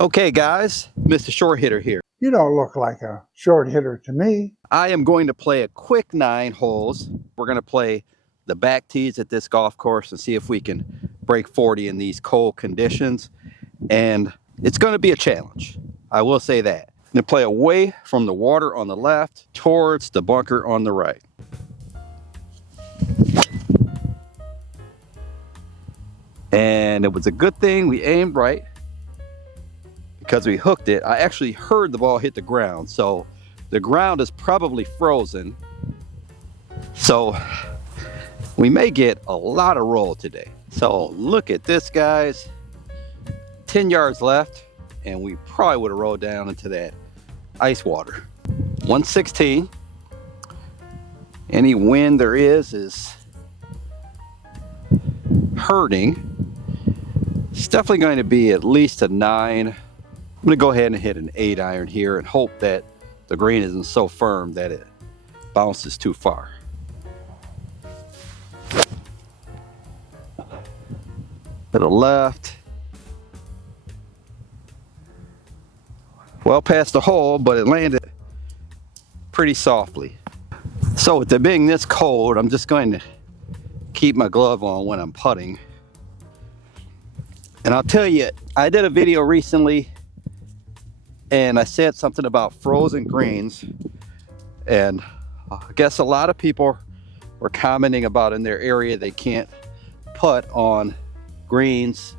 Okay guys, Mr. Short Hitter here. You don't look like a short hitter to me. I am going to play a quick 9 holes. We're going to play the back tees at this golf course and see if we can break 40 in these cold conditions. And it's going to be a challenge. I will say that. I'm going to play away from the water on the left towards the bunker on the right. And it was a good thing we aimed right, because we hooked it. I actually heard the ball hit the ground, so the ground is probably frozen. So we may get a lot of roll today. So look at this, guys. 10 yards left, and we probably would have rolled down into that ice water. 116. Any wind there is hurting. It's definitely going to be at least a 9. I'm going to go ahead and hit an 8 iron here and hope that the green isn't so firm that it bounces too far. To the left. Well past the hole, but it landed pretty softly. So with it being this cold, I'm just going to keep my glove on when I'm putting. And I'll tell you, I did a video recently and I said something about frozen greens, and I guess a lot of people were commenting about in their area they can't putt on greens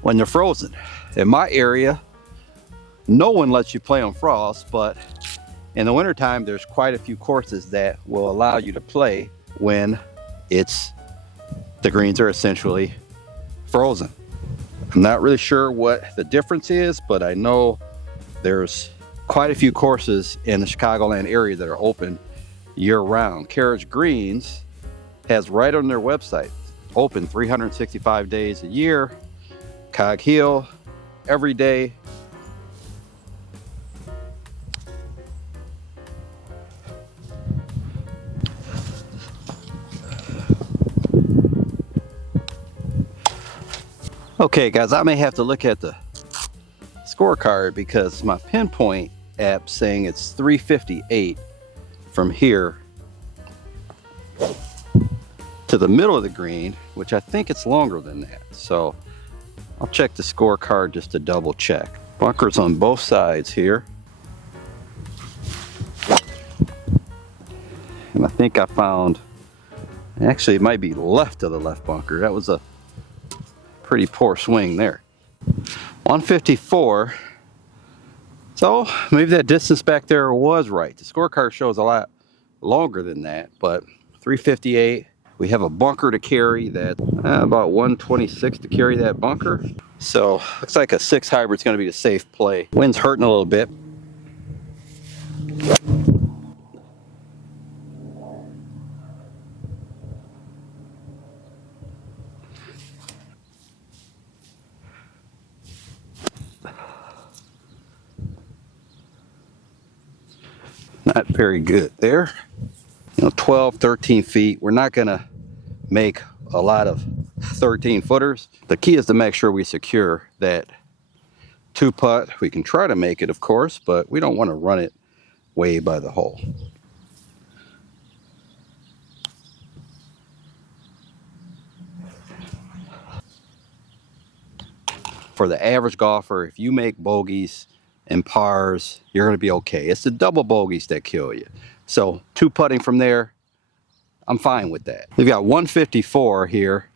when they're frozen. In my area, no one lets you play on frost, but in the wintertime there's quite a few courses that will allow you to play when the greens are essentially frozen. I'm not really sure what the difference is, but I know there's quite a few courses in the Chicagoland area that are open year-round. Carriage Greens has right on their website, open 365 days a year. Cog Hill, every day. Okay guys, I may have to look at the scorecard because my pinpoint app saying it's 358 from here to the middle of the green, which I think it's longer than that. So I'll check the scorecard just to double check. Bunkers on both sides here. And I think I found, actually it might be left of the left bunker. That was a pretty poor swing there. 154. So maybe that distance back there was right. The scorecard shows a lot longer than that, but 358. We have a bunker to carry that, about 126 to carry that bunker. So looks like a 6 hybrid is going to be a safe play. Wind's hurting a little bit. Not very good there. 12, 13 feet. We're not going to make a lot of 13 footers. The key is to make sure we secure that 2 putt. We can try to make it, of course, but we don't want to run it way by the hole. For the average golfer, if you make bogeys and pars, you're going to be okay. It's the double bogeys that kill you. So 2 putting from there, I'm fine with that. We've got 154 here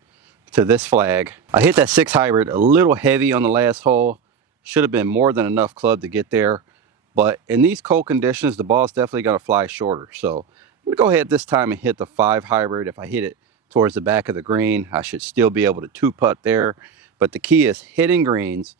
to this flag. I hit that 6 hybrid a little heavy on the last hole. Should have been more than enough club to get there. But in these cold conditions, the ball's definitely going to fly shorter. So I'm going to go ahead this time and hit the 5 hybrid. If I hit it towards the back of the green, I should still be able to 2 putt there. But the key is hitting greens.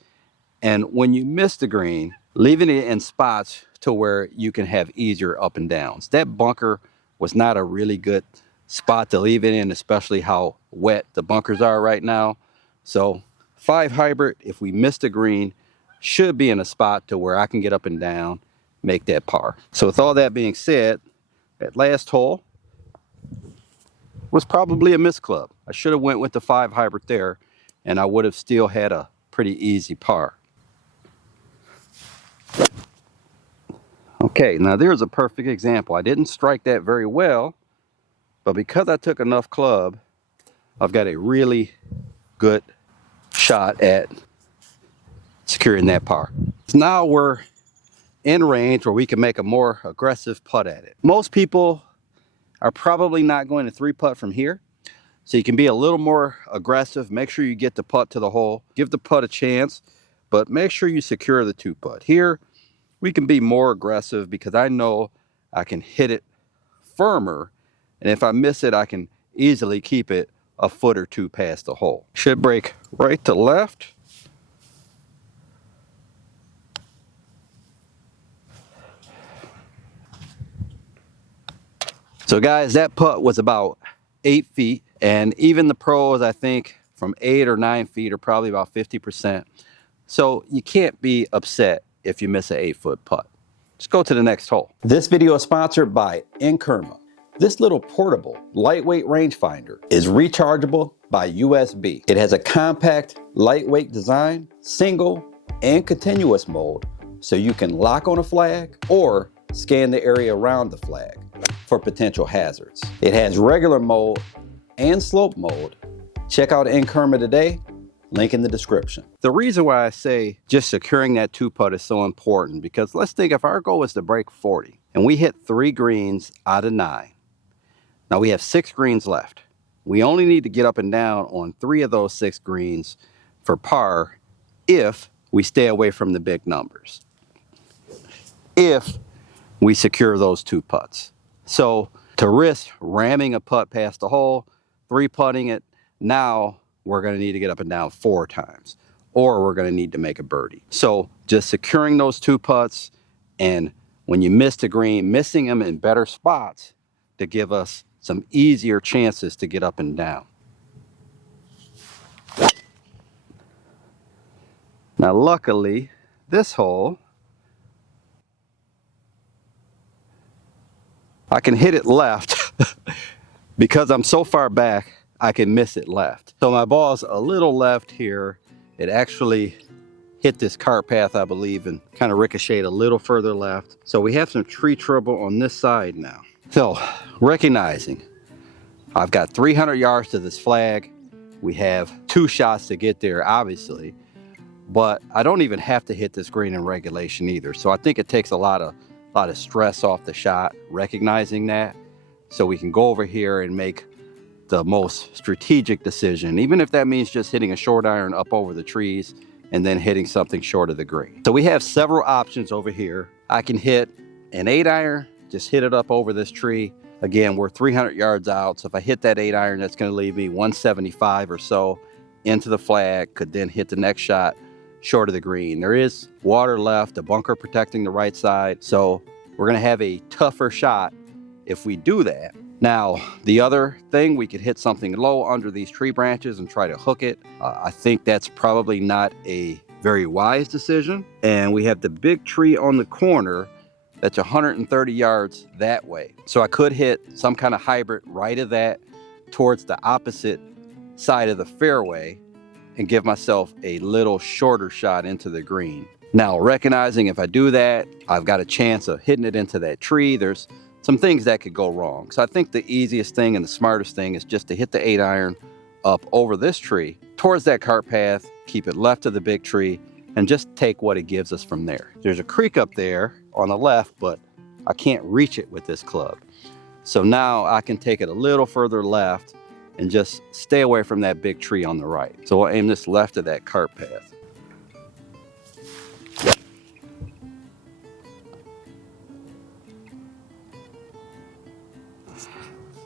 And when you miss the green, leaving it in spots to where you can have easier up and downs. That bunker was not a really good spot to leave it in, especially how wet the bunkers are right now. So 5 hybrid, if we miss the green, should be in a spot to where I can get up and down, make that par. So with all that being said, that last hole was probably a miss club. I should have went with the 5 hybrid there, and I would have still had a pretty easy par. Okay, now there's a perfect example. I didn't strike that very well, but because I took enough club, I've got a really good shot at securing that par. So now we're in range where we can make a more aggressive putt at it. Most people are probably not going to 3-putt from here, so you can be a little more aggressive. Make sure you get the putt to the hole. Give the putt a chance, but make sure you secure the 2-putt. Here, we can be more aggressive because I know I can hit it firmer, and if I miss it, I can easily keep it a foot or two past the hole. Should break right to left. So guys, that putt was about 8 feet, and even the pros, I think from 8 or 9 feet are probably about 50%. So you can't be upset if you miss an 8-foot putt. Let's go to the next hole. This video is sponsored by Inkerma. This little portable, lightweight rangefinder is rechargeable by USB. It has a compact, lightweight design, single and continuous mode, so you can lock on a flag or scan the area around the flag for potential hazards. It has regular mode and slope mode. Check out Inkerma today. Link in the description. The reason why I say just securing that 2-putt is so important, because let's think if our goal is to break 40 and we hit 3 greens out of 9. Now we have 6 greens left. We only need to get up and down on 3 of those 6 greens for par if we stay away from the big numbers. If we secure those 2 putts. So to risk ramming a putt past the hole, 3-putting it, now we're going to need to get up and down 4 times, or we're going to need to make a birdie. So just securing those 2 putts, and when you miss the green, missing them in better spots to give us some easier chances to get up and down. Now luckily, this hole, I can hit it left because I'm so far back, I can miss it left. So my ball's a little left here. It actually hit this cart path, I believe, and kind of ricocheted a little further left. So we have some tree trouble on this side now. So recognizing I've got 300 yards to this flag. We have 2 shots to get there, obviously, but I don't even have to hit this green in regulation either. So I think it takes a lot of stress off the shot, recognizing that, so we can go over here and make the most strategic decision, even if that means just hitting a short iron up over the trees and then hitting something short of the green. So we have several options over here. I can hit an 8-iron, just hit it up over this tree. Again, we're 300 yards out, so if I hit that 8-iron, that's going to leave me 175 or so into the flag, could then hit the next shot short of the green. There is water left, a bunker protecting the right side, so we're going to have a tougher shot if we do that. Now, the other thing, we could hit something low under these tree branches and try to hook it. I think that's probably not a very wise decision. And we have the big tree on the corner that's 130 yards that way. So I could hit some kind of hybrid right of that towards the opposite side of the fairway and give myself a little shorter shot into the green. Now, recognizing if I do that, I've got a chance of hitting it into that tree. There's some things that could go wrong. So I think the easiest thing and the smartest thing is just to hit the 8-iron up over this tree towards that cart path, keep it left of the big tree, and just take what it gives us from there. There's a creek up there on the left, but I can't reach it with this club. So now I can take it a little further left and just stay away from that big tree on the right. So we'll aim this left of that cart path.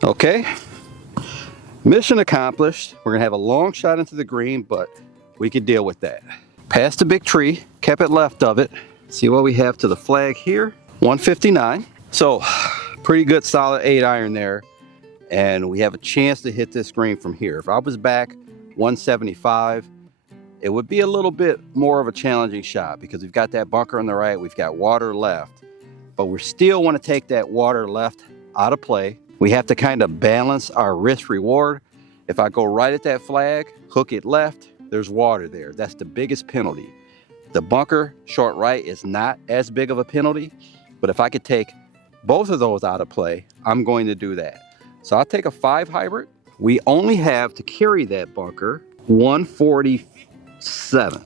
Okay, mission accomplished. We're gonna have a long shot into the green, but we could deal with that. Past the big tree, kept it left of it. See what we have to the flag here, 159. So pretty good solid 8-iron there. And we have a chance to hit this green from here. If I was back 175, it would be a little bit more of a challenging shot because we've got that bunker on the right, we've got water left, but we still wanna take that water left out of play. We have to kind of balance our risk reward. If I go right at that flag, hook it left, there's water there. That's the biggest penalty. The bunker short right is not as big of a penalty, but if I could take both of those out of play, I'm going to do that. So I'll take a 5 hybrid. We only have to carry that bunker 147.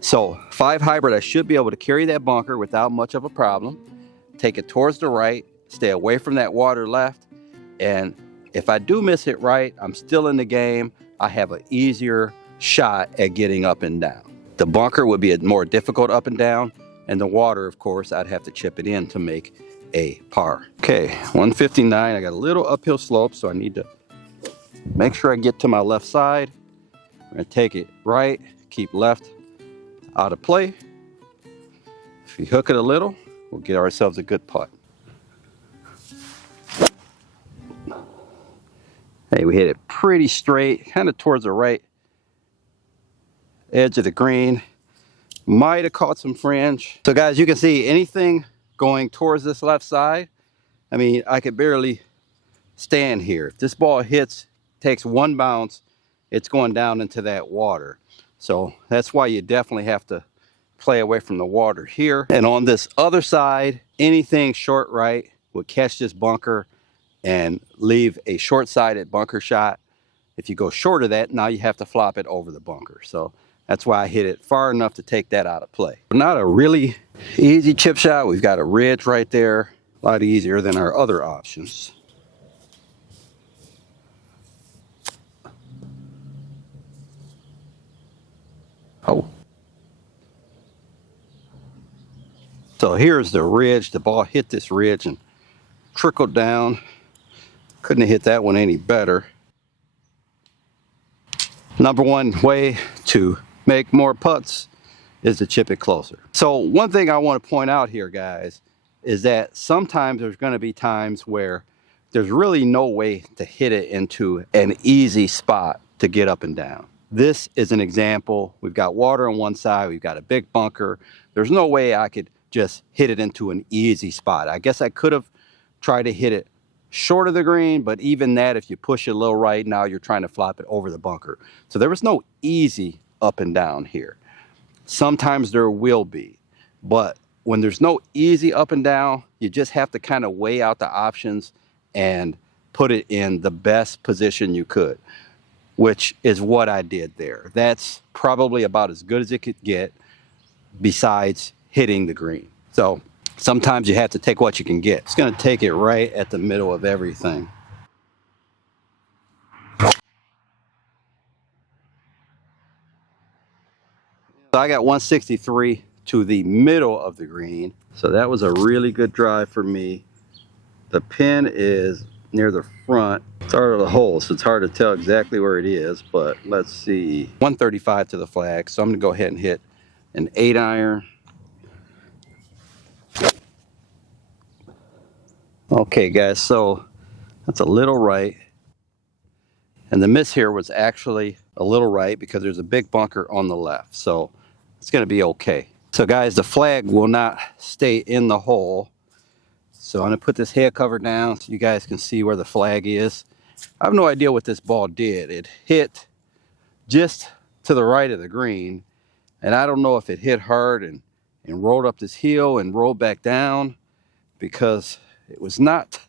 So 5 hybrid, I should be able to carry that bunker without much of a problem. Take it towards the right, stay away from that water left, and if I do miss it right, I'm still in the game. I have an easier shot at getting up and down. The bunker would be a more difficult up and down, and the water, of course, I'd have to chip it in to make a par. Okay, 159, I got a little uphill slope, so I need to make sure I get to my left side. We're gonna take it right, keep left out of play. If we hook it a little, we'll get ourselves a good putt. Hey, we hit it pretty straight, kind of towards the right edge of the green. Might have caught some fringe. So guys, you can see anything going towards this left side, I mean, I could barely stand here. If this ball hits, takes one bounce, it's going down into that water. So that's why you definitely have to play away from the water here. And on this other side, anything short right would catch this bunker and leave a short-sided bunker shot. If you go short of that, now you have to flop it over the bunker. So that's why I hit it far enough to take that out of play. Not a really easy chip shot. We've got a ridge right there. A lot easier than our other options. Oh. So here's the ridge. The ball hit this ridge and trickled down. Couldn't have hit that one any better. Number one way to make more putts is to chip it closer. So one thing I want to point out here, guys, is that sometimes there's going to be times where there's really no way to hit it into an easy spot to get up and down. This is an example. We've got water on one side, we've got a big bunker. There's no way I could just hit it into an easy spot. I guess I could have tried to hit it short of the green, but even that, if you push it a little right, now you're trying to flop it over the bunker. So there was no easy up and down here. Sometimes there will be, but when there's no easy up and down, you just have to kind of weigh out the options and put it in the best position you could, which is what I did there. That's probably about as good as it could get besides hitting the green. So sometimes you have to take what you can get. It's going to take it right at the middle of everything. So I got 163 to the middle of the green. So that was a really good drive for me. The pin is near the front start of the hole, so it's hard to tell exactly where it is, but let's see. 135 to the flag, so I'm going to go ahead and hit an 8-iron. Okay guys, so that's a little right, and the miss here was actually a little right because there's a big bunker on the left, so it's going to be okay. So guys, the flag will not stay in the hole, so I'm going to put this head cover down so you guys can see where the flag is. I have no idea what this ball did. It hit just to the right of the green, and I don't know if it hit hard and rolled up this hill and rolled back down, because it was not,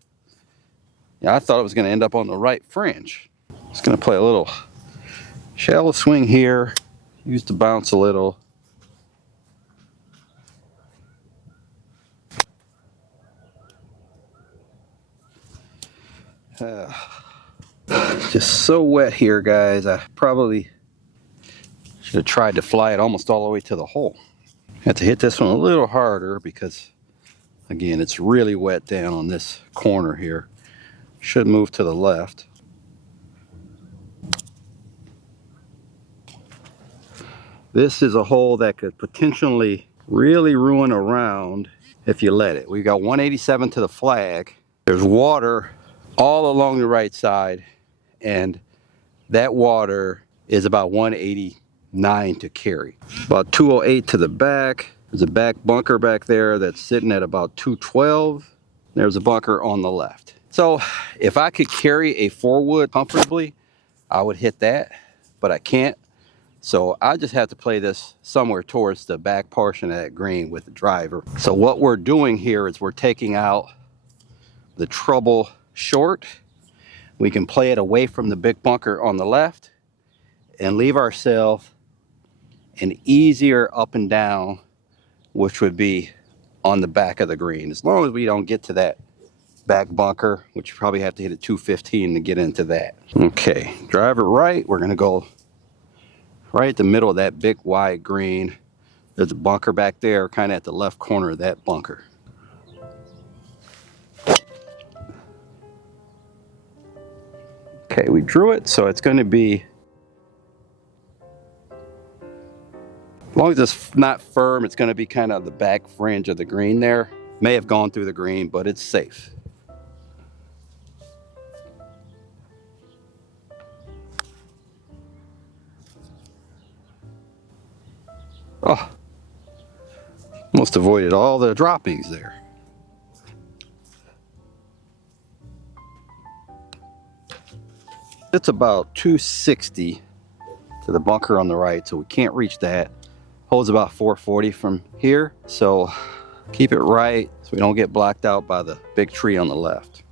I thought it was going to end up on the right fringe. Just going to play a little shallow swing here, use the bounce a little. Just so wet here, guys. I probably should have tried to fly it almost all the way to the hole. Have to hit this one a little harder because, again, it's really wet down on this corner here. Should move to the left. This is a hole that could potentially really ruin a round if you let it. We got 187 to the flag. There's water all along the right side, and that water is about 189 to carry. About 208 to the back. There's a back bunker back there that's sitting at about 212. There's a bunker on the left. So if I could carry a 4-wood comfortably, I would hit that, but I can't. So I just have to play this somewhere towards the back portion of that green with the driver. So what we're doing here is we're taking out the trouble short. We can play it away from the big bunker on the left and leave ourselves an easier up and down, which would be on the back of the green. As long as we don't get to that back bunker, which you probably have to hit a 215 to get into that. Okay, driver right, we're gonna go right at the middle of that big wide green. There's a bunker back there, kind of at the left corner of that bunker. Okay, we drew it, so it's gonna be, as long as it's not firm, it's gonna be kind of the back fringe of the green there. May have gone through the green, but it's safe. Oh, almost avoided all the droppings there. It's about 260 to the bunker on the right, so we can't reach that. Holds about 440 from here, so keep it right so we don't get blocked out by the big tree on the left.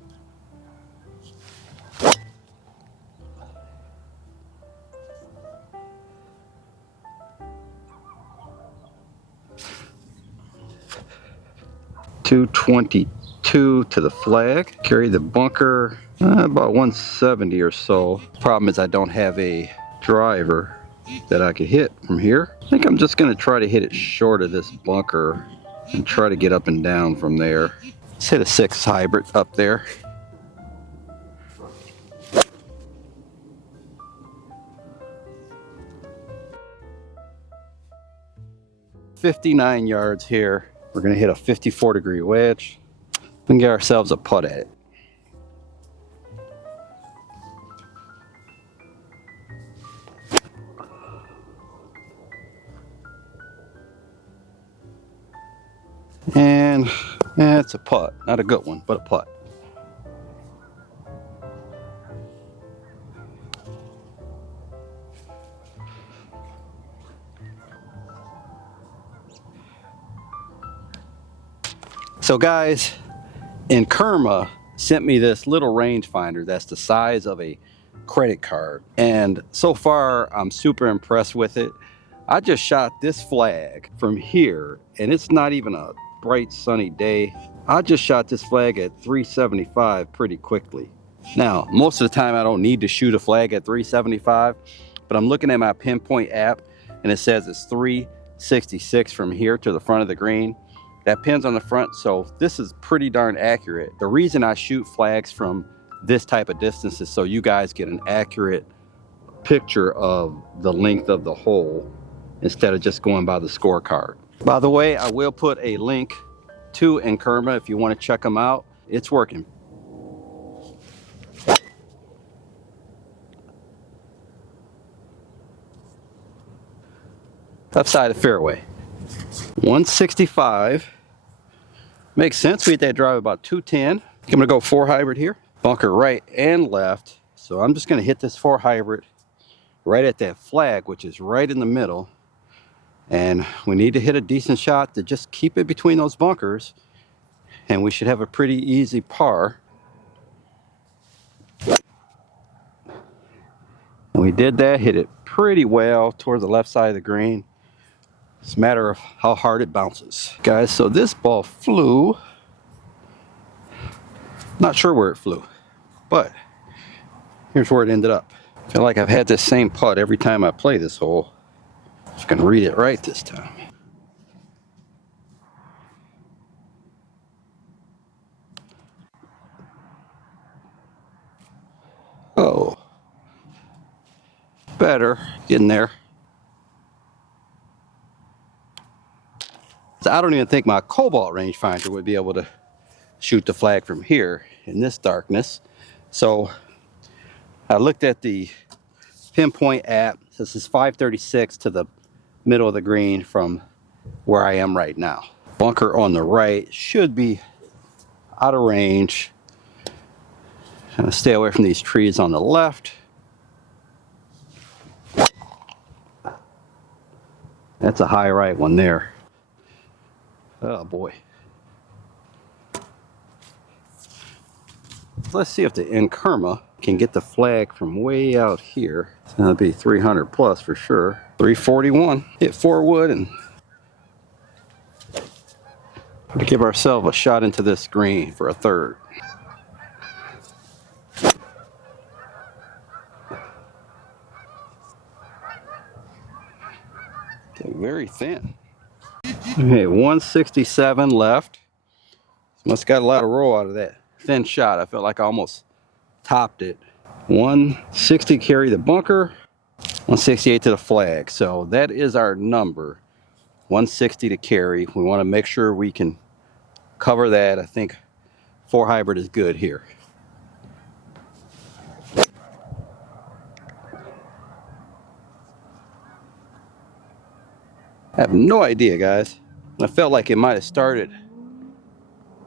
.222 to the flag. Carry the bunker about 170 or so. Problem is I don't have a driver that I could hit from here. I think I'm just gonna try to hit it short of this bunker and try to get up and down from there. Let's hit a 6 hybrid up there. .59 yards here. We're gonna hit a 54-degree wedge and get ourselves a putt at it. And it's a putt, not a good one, but a putt. So guys, Kerma sent me this little rangefinder that's the size of a credit card, and so far I'm super impressed with it. I just shot this flag from here, and it's not even a bright sunny day. I just shot this flag at 375 pretty quickly. Now, most of the time I don't need to shoot a flag at 375, but I'm looking at my pinpoint app and it says it's 366 from here to the front of the green. That pin's on the front, so this is pretty darn accurate. The reason I shoot flags from this type of distance is so you guys get an accurate picture of the length of the hole instead of just going by the scorecard. By the way, I will put a link to Kerma if you want to check them out. It's working. Left side of the fairway. 165. Makes sense. We hit that drive about 210. I'm gonna go 4 hybrid here. Bunker right and left. So I'm just gonna hit this 4 hybrid right at that flag, which is right in the middle. And we need to hit a decent shot to just keep it between those bunkers. And we should have a pretty easy par. And we did that, hit it pretty well toward the left side of the green. It's a matter of how hard it bounces. Guys, so this ball flew. Not sure where it flew, but here's where it ended up. I feel like I've had this same putt every time I play this hole. Just gonna read it right this time. Oh, better, getting there. So I don't even think my Cobalt rangefinder would be able to shoot the flag from here in this darkness. So I looked at the pinpoint app. This is 536 to the middle of the green from where I am right now. Bunker on the right should be out of range. I'm gonna stay away from these trees on the left. That's a high right one there. Oh boy. Let's see if the Inkerma can get the flag from way out here. It's gonna be 300 plus for sure. 341. Hit 4 wood and give ourselves a shot into this green for a third. Okay, very thin. Okay, 167 left. Must got a lot of roll out of that thin shot. I felt like I almost topped it. 160 carry the bunker, 168 to the flag. So that is our number, 160 to carry. We want to make sure we can cover that. I think 4 hybrid is good here. I have no idea, guys. I felt like it might have started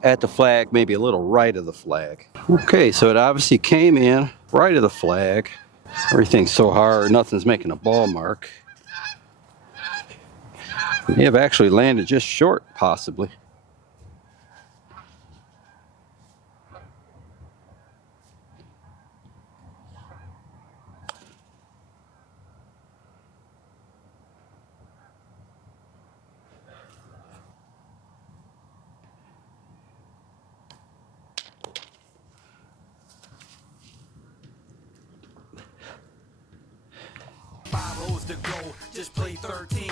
at the flag, maybe a little right of the flag. Okay, so it obviously came in right of the flag. Everything's so hard, nothing's making a ball mark. May have actually landed just short, possibly. To go, just play 13.